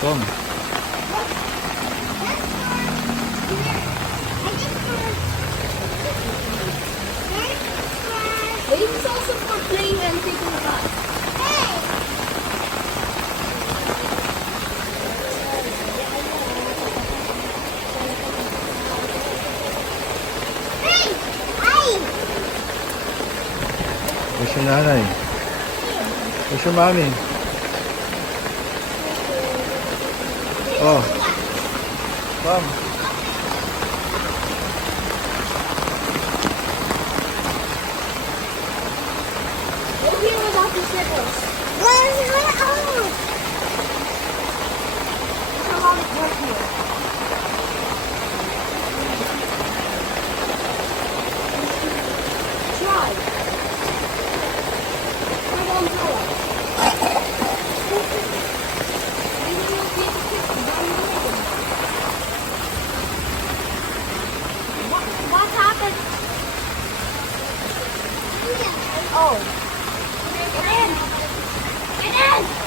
Come. Wave is also for playing and taking a bath. Where's your nanay? Where's your mommy? Oh. Come. Over here without the circles. There's a lot of work here. Try. Come on, Paula. Maybe you'll be able to pick the one more. What happened? Oh. Get in! Get in!